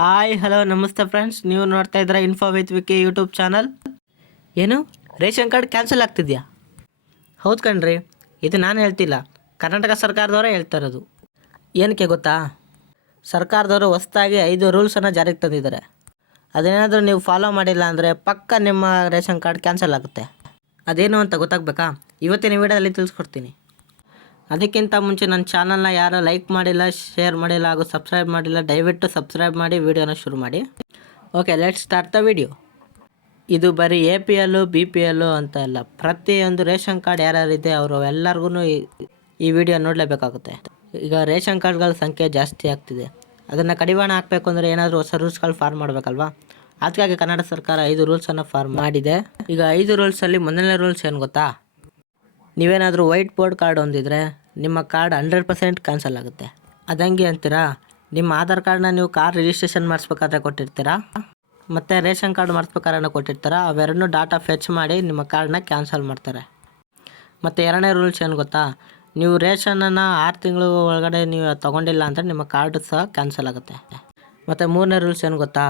Hi hello ನಮಸ್ತೆ friends, ನೀವು ನೋಡ್ತಾ ಇದ್ದೀರಾ info with Vicky YouTube channel. ಏನು ರೇಷನ್ ಕಾರ್ಡ್ ಕ್ಯಾನ್ಸಲ್ ಆಗ್ತಿದೆಯಾ? ಹೌದು ಕಣ್ರಿ, ಇದು ನಾನು ಹೇಳ್ತಿಲ್ಲ, ಕರ್ನಾಟಕ ಸರ್ಕಾರದವರೇ ಹೇಳ್ತಾ ಇರೋದು. ಏನಕ್ಕೆ ಗೊತ್ತಾ? ಸರ್ಕಾರದವರು ಹೊಸದಾಗಿ 5 ರೂಲ್ಸನ್ನು ಜಾರಿಗೆ ತಂದಿದ್ದಾರೆ. ಅದೇನಾದರೂ ನೀವು ಫಾಲೋ ಮಾಡಿಲ್ಲ ಅಂದರೆ ಪಕ್ಕ ನಿಮ್ಮ ರೇಷನ್ ಕಾರ್ಡ್ ಕ್ಯಾನ್ಸಲ್ ಆಗುತ್ತೆ. ಅದೇನು ಅಂತ ಗೊತ್ತಾಗಬೇಕಾ? ಇವತ್ತಿನ ವಿಡಿಯೋದಲ್ಲಿ ತಿಳಿಸ್ಕೊಡ್ತೀನಿ. ಅದಕ್ಕಿಂತ ಮುಂಚೆ ನನ್ನ ಚಾನಲ್ನ ಯಾರು ಲೈಕ್ ಮಾಡಿಲ್ಲ, ಶೇರ್ ಮಾಡಿಲ್ಲ ಹಾಗೂ ಸಬ್ಸ್ಕ್ರೈಬ್ ಮಾಡಿಲ್ಲ, ದಯವಿಟ್ಟು ಸಬ್ಸ್ಕ್ರೈಬ್ ಮಾಡಿ ವಿಡಿಯೋನ ಶುರು ಮಾಡಿ. Okay, let's start the video. ಇದು ಬರೀ APL BPL ಅಂತ ಇಲ್ಲ, ಪ್ರತಿಯೊಂದು ರೇಷನ್ ಕಾರ್ಡ್ ಯಾರ್ಯಾರಿದೆ ಅವರು ಎಲ್ಲರಿಗೂ ಈ ವಿಡಿಯೋ ನೋಡಲೇಬೇಕಾಗುತ್ತೆ. ಈಗ ರೇಷನ್ ಕಾರ್ಡ್ಗಳ ಸಂಖ್ಯೆ ಜಾಸ್ತಿ ಆಗ್ತಿದೆ. ಅದನ್ನು ಕಡಿವಾಣ ಹಾಕಬೇಕು ಅಂದರೆ ಏನಾದರೂ ಹೊಸ ರೂಲ್ಸ್ಗಳು ಫಾರ್ಮ್ ಮಾಡಬೇಕಲ್ವಾ? ಅದಕ್ಕಾಗಿ ಕರ್ನಾಟಕ ಸರ್ಕಾರ 5 ರೂಲ್ಸನ್ನು ಫಾರ್ಮ್ ಮಾಡಿದೆ. ಈಗ 5 ರೂಲ್ಸಲ್ಲಿ ಮೊದಲನೇ ರೂಲ್ಸ್ ಏನು ಗೊತ್ತಾ? ನೀವೇನಾದರೂ ವೈಟ್ ಬೋರ್ಡ್ ಕಾರ್ಡ್ ಹೊಂದಿದ್ರೆ ನಿಮ್ಮ ಕಾರ್ಡ್ 100% ಕ್ಯಾನ್ಸಲ್ ಆಗುತ್ತೆ. ಅದಂಗೆ ಅಂತೀರಾ? ನಿಮ್ಮ ಆಧಾರ್ ಕಾರ್ಡ್ನ ನೀವು ಕಾರ್ ರಿಜಿಸ್ಟ್ರೇಷನ್ ಮಾಡಿಸ್ಬೇಕಾದ್ರೆ ಕೊಟ್ಟಿರ್ತೀರಾ, ಮತ್ತು ರೇಷನ್ ಕಾರ್ಡ್ ಮಾಡಿಸ್ಬೇಕಾದ್ರೆ ಕೊಟ್ಟಿರ್ತೀರಾ, ಅವೆರಡನ್ನೂ ಡಾಟಾ ಫೆಚ್ ಮಾಡಿ ನಿಮ್ಮ ಕಾರ್ಡನ್ನ ಕ್ಯಾನ್ಸಲ್ ಮಾಡ್ತಾರೆ. ಮತ್ತು ಎರಡನೇ ರೂಲ್ಸ್ ಏನು ಗೊತ್ತಾ? ನೀವು ರೇಷನನ್ನು 6 ತಿಂಗಳು ಒಳಗಡೆ ನೀವು ತೊಗೊಂಡಿಲ್ಲ ಅಂದರೆ ನಿಮ್ಮ ಕಾರ್ಡ್ ಸಹ ಕ್ಯಾನ್ಸಲ್ ಆಗುತ್ತೆ. ಮತ್ತು ಮೂರನೇ ರೂಲ್ಸ್ ಏನು ಗೊತ್ತಾ?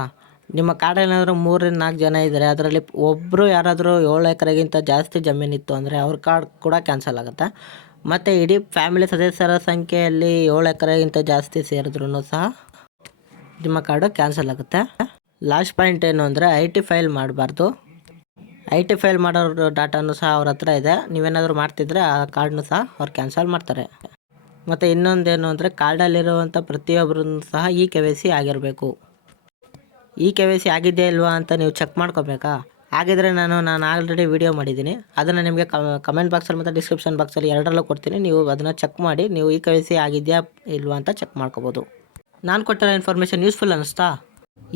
ನಿಮ್ಮ ಕಾರ್ಡೇನಾದರೂ 3-4 ಜನ ಇದ್ದರೆ ಅದರಲ್ಲಿ ಒಬ್ಬರು ಯಾರಾದರೂ 7 ಎಕರೆಗಿಂತ ಜಾಸ್ತಿ ಜಮೀನಿತ್ತು ಅಂದರೆ ಅವ್ರ ಕಾರ್ಡ್ ಕೂಡ ಕ್ಯಾನ್ಸಲ್ ಆಗುತ್ತೆ. ಮತ್ತು ಇಡೀ ಫ್ಯಾಮಿಲಿ ಸದಸ್ಯರ ಸಂಖ್ಯೆಯಲ್ಲಿ 7 ಎಕರೆಗಿಂತ ಜಾಸ್ತಿ ಸೇರಿದ್ರೂ ಸಹ ನಿಮ್ಮ ಕಾರ್ಡು ಕ್ಯಾನ್ಸಲ್ ಆಗುತ್ತೆ. ಲಾಸ್ಟ್ ಪಾಯಿಂಟ್ ಏನು ಅಂದರೆ IT ಫೈಲ್ ಮಾಡಬಾರ್ದು. IT ಫೈಲ್ ಮಾಡೋರ ಡಾಟಾನು ಸಹ ಅವ್ರ ಹತ್ರ ಇದೆ. ನೀವೇನಾದರೂ ಮಾಡ್ತಿದ್ರೆ ಆ ಕಾರ್ಡ್ನು ಸಹ ಅವ್ರು ಕ್ಯಾನ್ಸಲ್ ಮಾಡ್ತಾರೆ. ಮತ್ತು ಇನ್ನೊಂದೇನು ಅಂದರೆ ಕಾರ್ಡಲ್ಲಿರುವಂಥ ಪ್ರತಿಯೊಬ್ಬರೂ ಸಹ KYC ಆಗಿರಬೇಕು. KYC ಆಗಿದೆಯಾ ಇಲ್ವಾ ಅಂತ ನೀವು ಚೆಕ್ ಮಾಡ್ಕೋಬೇಕಾ? ಹಾಗಿದ್ರೆ ನಾನು ಆಲ್ರೆಡಿ ವಿಡಿಯೋ ಮಾಡಿದ್ದೀನಿ, ಅದನ್ನು ನಿಮಗೆ ಕಮೆಂಟ್ ಬಾಕ್ಸಲ್ಲಿ ಮತ್ತು ಡಿಸ್ಕ್ರಿಪ್ಷನ್ ಬಾಕ್ಸಲ್ಲಿ ಎರಡರಲ್ಲೂ ಕೊಡ್ತೀನಿ. ನೀವು ಅದನ್ನು ಚೆಕ್ ಮಾಡಿ ನೀವು KYC ಆಗಿದೆಯಾ ಇಲ್ವಾ ಅಂತ ಚೆಕ್ ಮಾಡ್ಕೋಬೋದು. ನಾನು ಕೊಟ್ಟಿರೋ ಇನ್ಫಾರ್ಮೇಷನ್ ಯೂಸ್ಫುಲ್ ಅನ್ನಿಸ್ತಾ?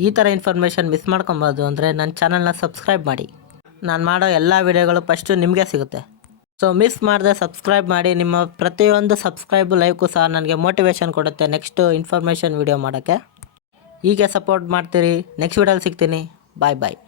ಈ ಥರ ಇನ್ಫಾರ್ಮೇಷನ್ ಮಿಸ್ ಮಾಡ್ಕೊಬೋದು ಅಂದರೆ ನನ್ನ ಚಾನಲ್ನ ಸಬ್ಸ್ಕ್ರೈಬ್ ಮಾಡಿ. ನಾನು ಮಾಡೋ ಎಲ್ಲ ವಿಡಿಯೋಗಳು ಫಸ್ಟು ನಿಮಗೆ ಸಿಗುತ್ತೆ. ಸೊ ಮಿಸ್ ಮಾಡದೆ ಸಬ್ಸ್ಕ್ರೈಬ್ ಮಾಡಿ. ನಿಮ್ಮ ಪ್ರತಿಯೊಂದು ಸಬ್ಸ್ಕ್ರೈಬ್ ಲೈಕು ಸಹ ನನಗೆ ಮೋಟಿವೇಶನ್ ಕೊಡುತ್ತೆ ನೆಕ್ಸ್ಟು ಇನ್ಫಾರ್ಮೇಷನ್ ವಿಡಿಯೋ ಮಾಡೋಕ್ಕೆ. ಹೀಗೆ ಸಪೋರ್ಟ್ ಮಾಡ್ತೀರಿ. ನೆಕ್ಸ್ಟ್ ವಿಡಿಯೋಲಿ ಸಿಗ್ತೀನಿ. ಬಾಯ್ ಬಾಯ್.